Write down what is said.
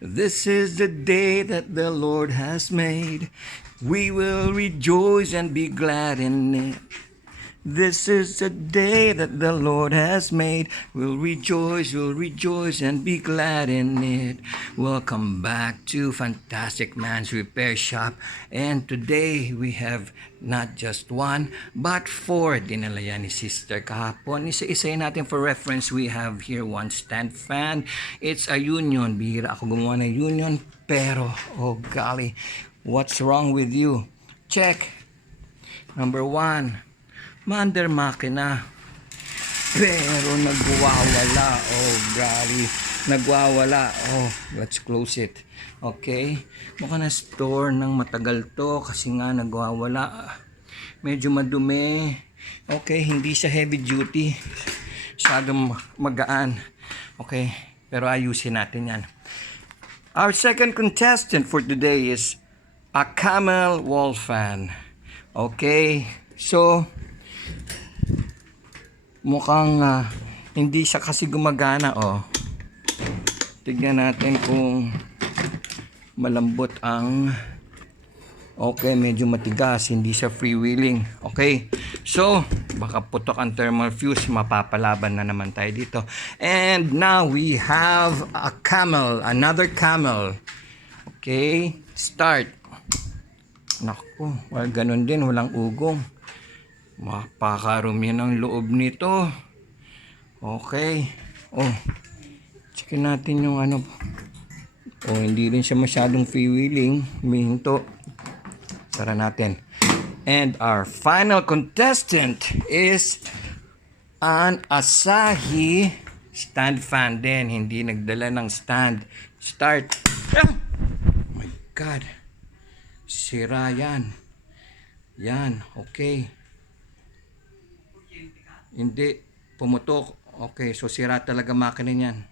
This is the day that the Lord has made. We will rejoice and be glad in it. This is the day that the Lord has made. We'll rejoice, we'll rejoice and be glad in it. Welcome back to Fantastic Man's Repair Shop. And today we have not just one, but four. Dinala yan ni Sister kahapon. Isa-isayin natin for reference. We have here one stand fan. It's a union. Bihira ako gumawa ng union. Pero, oh golly, what's wrong with you? Check. Number one, Mander makina. Pero nagwawala. Oh, golly. Nagwawala. Oh, let's close it. Okay? Mukha na store ng matagal to kasi nga nagwawala. Medyo madumi. Okay, hindi siya heavy duty. Masyadong magaan. Okay, pero ayusin natin yan. Our second contestant for today is a camel wall fan. Okay, so mukhang ah, hindi siya kasi gumagana oh. Tignan natin kung malambot ang Okay, medyo matigas, hindi siya freewheeling. Okay, so baka putok ang thermal fuse, mapapalaban na naman tayo dito. And now we have a camel, another camel. Okay, start. Naku, well, ganun din, walang ugong. Mapakarumi ng loob nito. Okay. Oh, checkin natin yung ano. Oh, hindi rin siya masyadong freewheeling. Humihinto. Tara natin. And our final contestant is an Asahi stand fan din. Hindi nagdala ng stand. Start. Oh my God. Sira yan. Yan. Okay. Hindi. Pumutok. Okay. So sira talaga makina niyan.